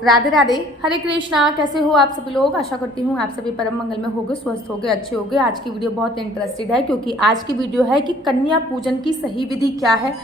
राधे राधे, हरे कृष्णा। कैसे हो आप सभी लोग? आशा करती हूँ आप सभी परम मंगल में होगे, स्वस्थ होगे, अच्छे होगे। आज की वीडियो बहुत इंटरेस्टेड है क्योंकि आज की वीडियो है कि कन्या पूजन की सही विधि क्या है।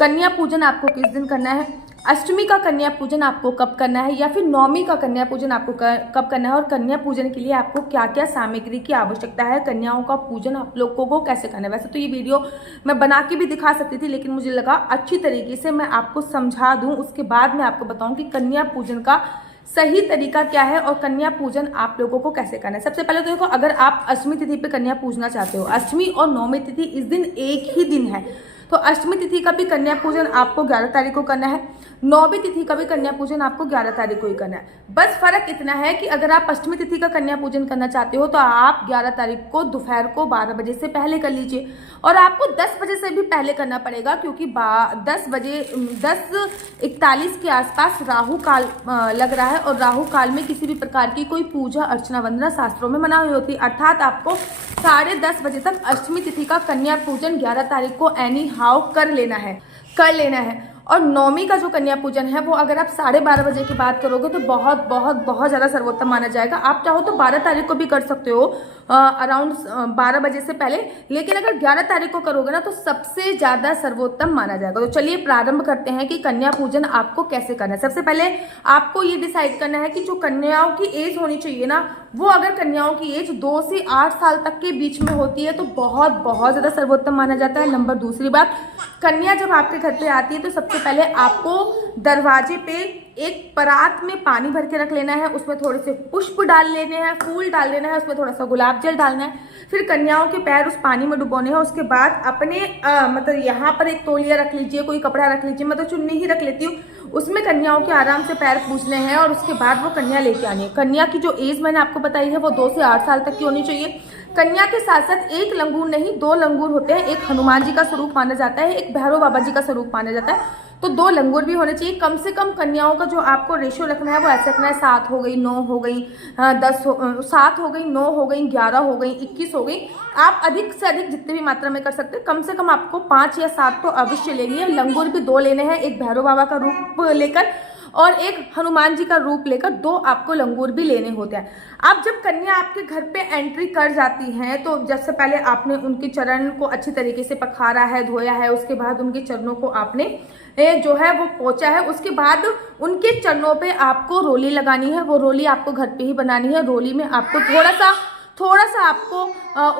कन्या पूजन आपको किस दिन करना है, अष्टमी का कन्या पूजन आपको कब करना है, या फिर नौमी का कन्या पूजन आपको कब करना है, और कन्या पूजन के लिए आपको क्या क्या सामग्री की आवश्यकता है, कन्याओं का पूजन आप लोगों को कैसे करना है। वैसे तो ये वीडियो मैं बना के भी दिखा सकती थी, लेकिन मुझे लगा अच्छी तरीके से मैं आपको समझा दूं, उसके बाद मैं आपको बताऊं कि कन्या पूजन का सही तरीका क्या है और कन्या पूजन आप लोगों को कैसे करना है। सबसे पहले तो देखो, अगर आप अष्टमी तिथि पे कन्या पूजना चाहते हो, अष्टमी और नौमी तिथि इस दिन एक ही दिन है, तो अष्टमी तिथि का भी कन्या पूजन आपको 11 तारीख को करना है, नौवीं तिथि का भी कन्या पूजन आपको 11 तारीख को ही करना है। बस फर्क इतना है कि अगर आप अष्टमी तिथि का कन्या पूजन करना चाहते हो तो आप 11 तारीख को दोपहर को 12 बजे से पहले कर लीजिए, और आपको 10 बजे से भी पहले करना पड़ेगा क्योंकि 10:41 के आसपास राहु काल लग रहा है, और राहु काल में किसी भी प्रकार की कोई पूजा अर्चना वंदना शास्त्रों में मना हुई होती है। अर्थात आपको 10:30 बजे तक अष्टमी तिथि का कन्या पूजन 11 तारीख को एनी हाउ कर लेना है। और नौमी का जो कन्या पूजन है वो अगर आप 12:30 बजे की बात करोगे तो बहुत बहुत बहुत ज़्यादा सर्वोत्तम माना जाएगा। आप चाहो तो 12 तारीख को भी कर सकते हो अराउंड 12 बजे से पहले, लेकिन अगर 11 तारीख को करोगे ना तो सबसे ज़्यादा सर्वोत्तम माना जाएगा। तो चलिए प्रारंभ करते हैं कि कन्या पूजन आपको कैसे करना है। सबसे पहले आपको ये डिसाइड करना है कि जो कन्याओं की एज होनी चाहिए ना, वो अगर कन्याओं की एज 2 से 8 साल तक के बीच में होती है तो बहुत बहुत ज़्यादा सर्वोत्तम माना जाता है। नंबर दूसरी बात, कन्या जब आपके घर पे आती है तो सबसे पहले आपको दरवाजे पे एक परात में पानी भर के रख लेना है, उसमें थोड़े से पुष्प डाल लेने हैं, फूल डाल लेना है, उसमें थोड़ा सा गुलाब जल डालना है, फिर कन्याओं के पैर उस पानी में डुबोने हैं। उसके बाद अपने मतलब यहाँ पर एक तौलिया रख लीजिए, कोई कपड़ा रख लीजिए, मैं तो चुन्नी ही रख लेती हूँ, उसमें कन्याओं के आराम से पैर पूछने हैं और उसके बाद वो कन्या लेके आनी है। कन्या की जो एज मैंने आपको बताई है वो 2 से 8 साल तक की होनी चाहिए। कन्या के साथ साथ एक लंगूर नहीं 2 लंगूर होते हैं, एक हनुमान जी का स्वरूप माना जाता है, एक भैरव बाबा जी का स्वरूप माना जाता है, तो 2 लंगूर भी होने चाहिए। कम से कम कन्याओं का जो आपको रेशियो रखना है वो ऐसे रखना है, 7 हो गई, 9 हो गई, 7 हो गई, 9 हो गई, 11 हो गई, 21 हो गई। आप अधिक से अधिक जितने भी मात्रा में कर सकते हैं, कम से कम आपको 5 या 7 तो अवश्य लेनी है। लंगूर भी 2 लेने हैं, एक भैरव बाबा का रूप लेकर और एक हनुमान जी का रूप लेकर 2 आपको लंगूर भी लेने होते हैं। अब जब कन्या आपके घर पे एंट्री कर जाती है तो सबसे पहले आपने उनके चरण को अच्छी तरीके से पखारा है, धोया है, उसके बाद उनके चरणों को आपने जो है वो पोंछा है। उसके बाद उनके चरणों पे आपको रोली लगानी है, वो रोली आपको घर पे ही बनानी है। रोली में आपको थोड़ा सा आपको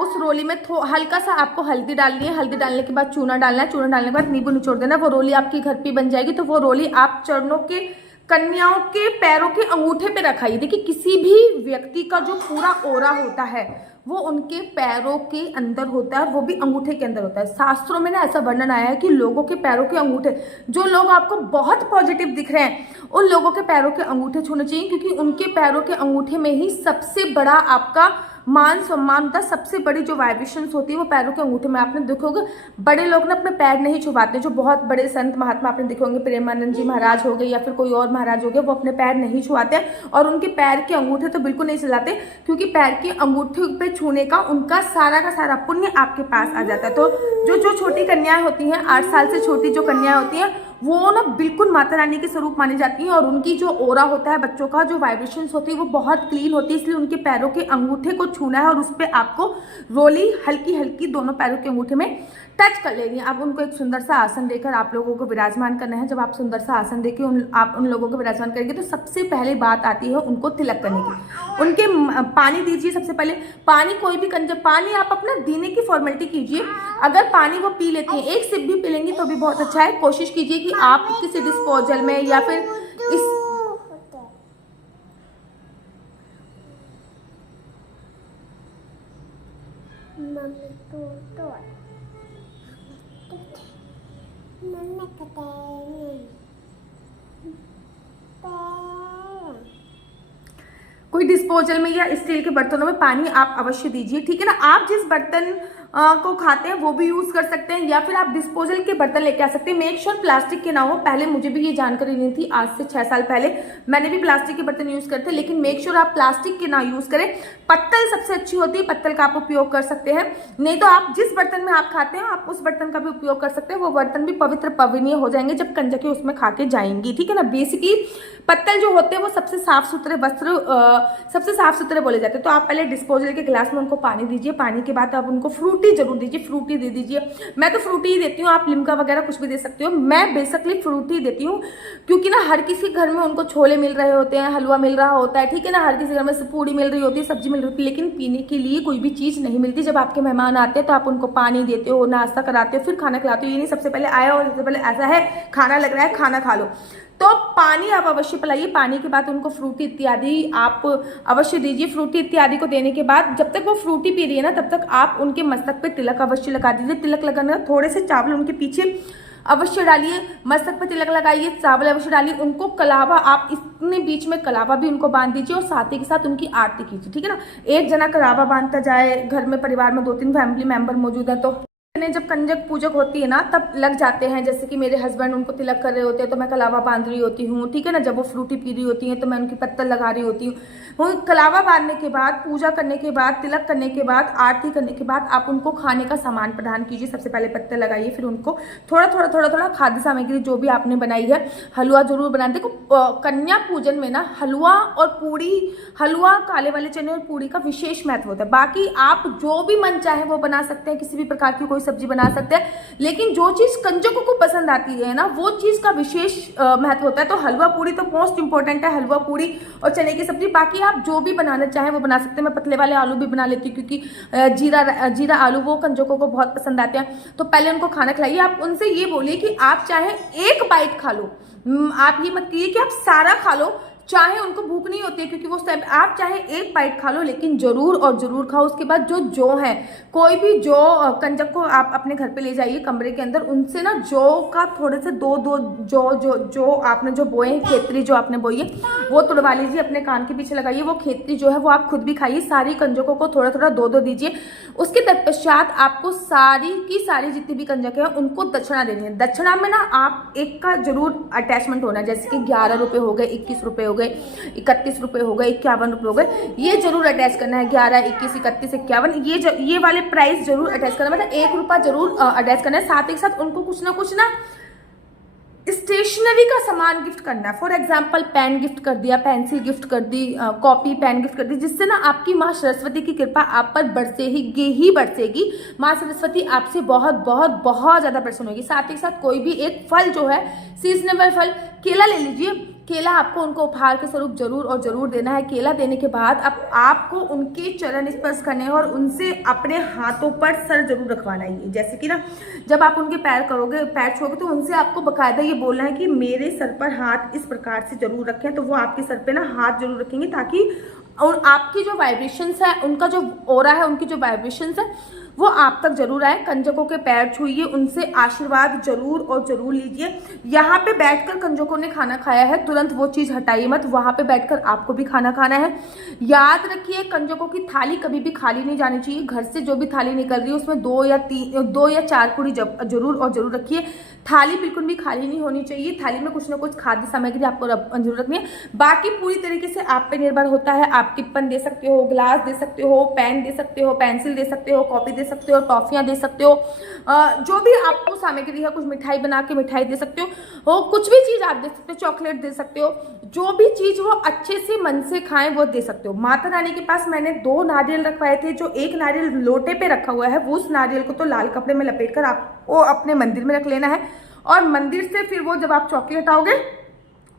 उस रोली में हल्का सा आपको हल्दी डालनी है, हल्दी डालने के बाद चूना डालना है, चूना डालने के बाद नींबू निचोड़ देना, वो रोली आपकी घर पे बन जाएगी। तो वो रोली आप चरणों के कन्याओं के पैरों के अंगूठे पे रखाइए। देखिए, किसी भी व्यक्ति का जो पूरा ओरा होता है वो उनके पैरों के अंदर होता है, वो भी अंगूठे के अंदर होता है। शास्त्रों में ना ऐसा वर्णन आया है कि लोगों के पैरों के अंगूठे, जो लोग आपको बहुत पॉजिटिव दिख रहे हैं उन लोगों के पैरों के अंगूठे छूने चाहिए, क्योंकि उनके पैरों के अंगूठे में ही सबसे बड़ा आपका मान सम्मान होता है। सबसे बड़ी जो वाइब्रेशंस होती है वो पैरों के अंगूठे में। आपने देखोगे बड़े लोग ना अपने पैर नहीं छुपाते, जो बहुत बड़े संत महात्मा आपने देखे होंगे, प्रेमानंद जी महाराज हो गए या फिर कोई और महाराज हो गए, वो अपने पैर नहीं छुआते और उनके पैर के अंगूठे तो बिल्कुल नहीं चलाते, क्योंकि पैर के अंगूठे पे छूने का उनका सारा पुण्य आपके पास आ जाता है। तो जो छोटी कन्याएं होती हैं, 8 साल से छोटी जो कन्याएं होती हैं, वो ना बिल्कुल माता रानी के स्वरूप मानी जाती हैं, और उनकी जो ओरा होता है, बच्चों का जो वाइब्रेशंस होती है वो बहुत क्लीन होती है। इसलिए उनके पैरों के अंगूठे को छूना है और उस पर आपको रोली हल्की हल्की दोनों पैरों के अंगूठे में टच कर लेनी है। अब उनको एक सुंदर सा आसन देकर आप लोगों को विराजमान करना है। जब आप सुंदर सा आसन देकर आप उन लोगों को विराजमान करेंगे तो सबसे पहले बात आती है उनको तिलक करने की। उनके पानी दीजिए। सबसे पहले पानी, कोई भी पानी आप अपना देने की फॉर्मेलिटी कीजिए। अगर पानी वो पी लेती हैं, एक सिप भी पी लेंगी तो भी बहुत अच्छा है। कोशिश कीजिए कि आप किसी डिस्पोजल में या फिर इस कोई डिस्पोजल में या स्टील के बर्तनों में पानी आप अवश्य दीजिए, ठीक है ना। आप जिस बर्तन को खाते हैं वो भी यूज कर सकते हैं, या फिर आप डिस्पोजल के बर्तन लेके आ सकते हैं। मेक श्योर प्लास्टिक के ना हो। पहले मुझे भी ये जानकारी नहीं थी, आज से 6 साल पहले मैंने भी प्लास्टिक के बर्तन यूज करते, लेकिन मेक श्योर आप प्लास्टिक के ना यूज करें। पत्तल सबसे अच्छी होती है, पत्तल का आप उपयोग कर सकते हैं। नहीं तो आप जिस बर्तन में आप खाते हैं आप उस बर्तन का भी उपयोग कर सकते हैं। वो बर्तन भी पवित्र पविनीय हो जाएंगे जब कंजकें उसमें खा के जाएंगी, ठीक है ना। बेसिकली पत्तल जो होते हैं वो सबसे साफ सुथरे वस्त्र, सबसे साफ सुथरे बोले जाते हैं। तो आप पहले डिस्पोजल के गिलास में उनको पानी दीजिए, पानी के बाद आप उनको फ्रूटी जरूर दीजिए, फ्रूटी दे दीजिए। मैं तो फ्रूटी ही देती हूँ, आप लिम्का वगैरह कुछ भी दे सकते हो। मैं बेसिकली फ्रूटी देती हूँ, क्योंकि ना हर किसी घर में उनको छोले मिल रहे होते हैं, हलवा मिल रहा होता है, ठीक है ना। हर किसी घर में पूड़ी मिल रही होती है, सब्जी मिल रही होती है, लेकिन पीने के लिए कोई भी चीज नहीं मिलती। जब आपके मेहमान आते हैं तो आप उनको पानी देते हो, नाश्ता कराते हो, फिर खाना खिलाते हो। ये नहीं सबसे पहले आया और सबसे पहले ऐसा है खाना लग रहा है खाना खा लो। तो पानी आप अवश्य पिलाइए। पानी के बाद उनको फ्रूटी इत्यादि आप अवश्य दीजिए। फ्रूटी इत्यादि को देने के बाद जब तक वो फ्रूटी पी रही है ना, तब तक आप उनके मस्तक पे तिलक अवश्य लगा दीजिए। तिलक लगाना, थोड़े से चावल उनके पीछे अवश्य डालिए, मस्तक पे तिलक लगाइए, चावल अवश्य डालिए। उनको कलावा, आप इतने बीच में कलावा भी उनको बांध दीजिए और साथ ही के साथ उनकी आरती कीजिए, ठीक है ना। एक जना कलावा बांधता जाए, घर में परिवार में 2-3 फैमिली मेंबर मौजूद है तो जब कंजक पूजक होती है ना तब लग जाते हैं। जैसे कि मेरे हस्बैंड उनको तिलक कर रहे होते हैं तो मैं कलावा बांध रही होती हूँ, ठीक है ना। जब वो फ्रूटी पी रही होती है तो मैं उनकी पत्तल लगा रही होती हूँ। कलावा बांधने के बाद, पूजा करने के बाद, तिलक करने के बाद, आरती करने के बाद आप उनको खाने का सामान प्रदान कीजिए। सबसे पहले पत्तल लगाइए, फिर उनको थोड़ा थोड़ा खाद्य सामग्री जो भी आपने बनाई है, हलवा जरूर बनाए। देखो कन्या पूजन में ना हलवा और पूड़ी, हलवा, काले वाले चने और पूड़ी का विशेष महत्व होता है। बाकी आप जो भी मन चाहे वो बना सकते हैं, किसी भी प्रकार की कोई सब्जी बना सकते हैं, लेकिन जो चीज कंजकों को पसंद आती है ना वो चीज का विशेष महत्व होता है। तो हलवा पूड़ी तो मोस्ट इंपॉर्टेंट है, हलवा पूड़ी और चने की सब्जी। बाकी आप जो भी बनाना चाहें वो बना सकते हैं। मैं पतले वाले आलू भी बना लेती हूँ, क्योंकि जीरा आलू वो कंजकों को बहुत पसंद आते हैं। तो पहले उनको खाना खिलाइए। आप उनसे ये बोलिए कि आप चाहे एक बाइट खा लो, आप ये मत कीजिए कि आप सारा खा लो। चाहे उनको भूख नहीं होती है, क्योंकि वो टाइम आप चाहे एक बाइट खा लो, लेकिन जरूर और जरूर खाओ। उसके बाद जो है, कोई भी जो कंजक को आप अपने घर पे ले जाइए कमरे के अंदर, उनसे ना जौ का थोड़े से दो जो आपने जो बोए हैं, खेतरी जो आपने बोई है वो तुड़वा लीजिए, अपने कान के पीछे लगाइए। वो खेतरी जो है वो आप खुद भी खाइए। सारी कंजकों को थोड़ा थोड़ा दो दीजिए। उसके तत्पश्चात आपको सारी की सारी जितनी भी कंजक है उनको दक्षिणा देनी है। दक्षिणा में ना आप एक का जरूर अटैचमेंट होना है, जैसे कि 11 रुपये हो गए, 21 रुपये हो गए, 31 रुपये हो गए, 51 रुपये हो गए, ये जरूर अटैच करना है। 11, 21, 31, 51 ये वाले प्राइस जरूर अटैच करना, मतलब 1 रुपया जरूर अटैच करना है। साथ ही साथ उनको कुछ ना स्टेशनरी का सामान गिफ्ट करना है। फॉर एग्जाम्पल पेन गिफ्ट कर दिया, पेंसिल गिफ्ट कर दी, कॉपी पेन गिफ्ट कर दी, जिससे ना आपकी माँ सरस्वती की कृपा आप पर बरसेगी। माँ सरस्वती आपसे बहुत बहुत बहुत ज्यादा प्रसन्न होगी। साथ ही साथ कोई भी एक फल जो है, सीजनेबल फल, केला ले लीजिए। केला आपको उनको उपहार के स्वरूप जरूर और जरूर देना है। केला देने के बाद अब आपको उनके चरण स्पर्श करने हैं और उनसे अपने हाथों पर सर जरूर रखवाना है। जैसे कि ना जब आप उनके पैर छूओगे तो उनसे आपको बकायदा ये बोलना है कि मेरे सर पर हाथ इस प्रकार से जरूर रखें। तो वो आपके सर पे ना हाथ जरूर रखेंगे, ताकि और आपकी जो वाइब्रेशंस है, उनका जो ऑरा है, उनकी जो वाइब्रेशंस है वो आप तक जरूर आए। कंजकों के पैर छूइए, उनसे आशीर्वाद जरूर और जरूर लीजिए। यहाँ पे बैठकर कंजकों ने खाना खाया है, तुरंत वो चीज हटाइए मत, वहां पे बैठकर आपको भी खाना खाना है। याद रखिए कंजकों की थाली कभी भी खाली नहीं जानी चाहिए। घर से जो भी थाली निकल रही है उसमें 2 या 4 पूरी जरूर और जरूर रखिए। थाली बिल्कुल भी खाली नहीं होनी चाहिए। थाली में कुछ ना कुछ खाद्य सामग्री आपको जरूर रखनी है। बाकी पूरी तरीके से आप पे निर्भर होता है। आप टिप्पन दे सकते हो, ग्लास दे सकते हो, पेन दे सकते हो, पेंसिल दे सकते हो, कॉपी दे सकते हो, टॉफियां दे सकते हो, जो भी आपको सामग्री है, कुछ मिठाई बना के मिठाई दे सकते हो, कुछ भी चीज आप दे सकते हो, चॉकलेट दे सकते हो, जो भी चीज वो अच्छे से मन से खाएं वो दे सकते हो। माता रानी के पास मैंने 2 नारियल रखवाए थे। जो एक नारियल लोटे पे रखा हुआ है वो उस नारियल को तो लाल कपड़े में लपेट कर आपको अपने मंदिर में रख लेना है, और मंदिर से फिर वो जब आप चौकी हटाओगे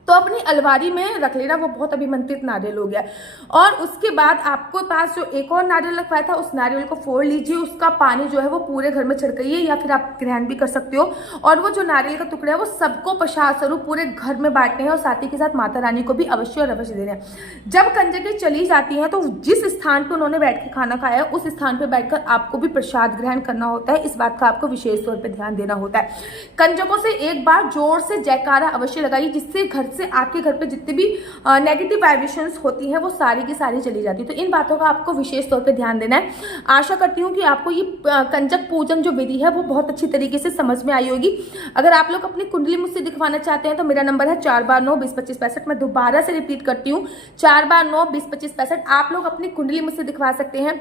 तो अपनी अलमारी में रख लेना। वो बहुत अभिमंत्रित नारियल हो गया। और उसके बाद आपको पास जो एक और नारियल रखवाया था उस नारियल को फोड़ लीजिए। उसका पानी जो है वो पूरे घर में छिड़काइए, या फिर आप ग्रहण भी कर सकते हो। और वो जो नारियल का टुकड़ा है वो सबको प्रसाद स्वरूप पूरे घर में बांटने हैं, और साथ ही के साथ माता रानी को भी अवश्य और अवश्य देना है। जब कंजकें चली जाती हैं तो जिस स्थान पर उन्होंने बैठ के खाना खाया है उस स्थान पर बैठकर आपको भी प्रसाद ग्रहण करना होता है। इस बात का आपको विशेष तौर पर ध्यान देना होता है। कंजकों से एक बार जोर से जयकारा अवश्य लगाइए, जिससे घर से आपके घर पे जितनी भी नेगेटिव वाइब्रेशंस होती हैं वो सारी की सारी चली जाती है। तो इन बातों का आपको विशेष तौर पे ध्यान देना है। आशा करती हूँ कि आपको ये कंजक पूजन जो विधि है वो बहुत अच्छी तरीके से समझ में आई होगी। अगर आप लोग अपनी कुंडली मुझसे दिखवाना चाहते हैं तो मेरा नंबर है 4 बार 9 20 25 65। मैं दोबारा से रिपीट करती हूँ, 4 बार 9 20 25 65। आप लोग अपनी कुंडली मुझसे दिखवा सकते हैं।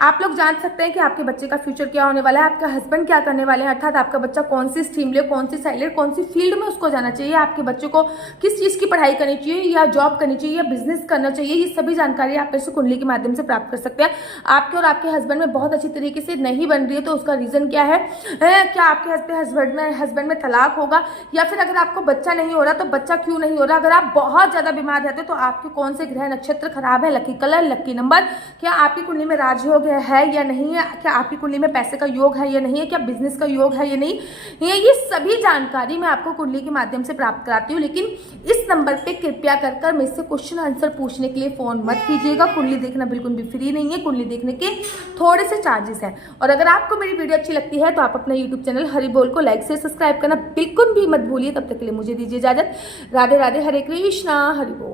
आप लोग जान सकते हैं कि आपके बच्चे का फ्यूचर क्या होने वाला है, आपका हस्बैंड क्या करने वाले हैं, अर्थात आपका बच्चा कौन सी स्ट्रीम ले, कौन सी साइड ले, कौन सी फील्ड में उसको जाना चाहिए, आपके बच्चे को किस चीज की पढ़ाई करनी चाहिए, या जॉब करनी चाहिए, या बिजनेस करना चाहिए। ये सभी जानकारी आप इस कुंडली के माध्यम से प्राप्त कर सकते हैं। आपके और आपके हस्बैंड में बहुत अच्छी तरीके से नहीं बन रही है तो उसका रीजन क्या है, क्या आपके हस्बैंड में तलाक होगा, या फिर अगर आपको बच्चा नहीं हो रहा तो बच्चा क्यों नहीं हो रहा, अगर आप बहुत ज्यादा बीमार रहते हो तो आपके कौन से ग्रह नक्षत्र खराब है, लकी कलर, लकी नंबर, क्या आपकी कुंडली में राजयोग है या नहीं है, क्या आपकी कुंडली में पैसे का योग है या नहीं है, क्या बिजनेस का योग है या नहीं, ये सभी जानकारी मैं आपको कुंडली के माध्यम से प्राप्त कराती हूँ। लेकिन इस नंबर पे कृपया कर मुझसे क्वेश्चन आंसर पूछने के लिए फोन मत कीजिएगा। कुंडली देखना बिल्कुल भी फ्री नहीं है, कुंडली देखने के थोड़े से चार्जेस हैं। और अगर आपको मेरी वीडियो अच्छी लगती है तो आप अपना यूट्यूब चैनल हरि बोल को लाइक से सब्सक्राइब करना बिल्कुल भी मत भूलिए। तब तक के लिए मुझे दीजिए इजाजत। राधे राधे, हरे कृष्णा, हरि बोल।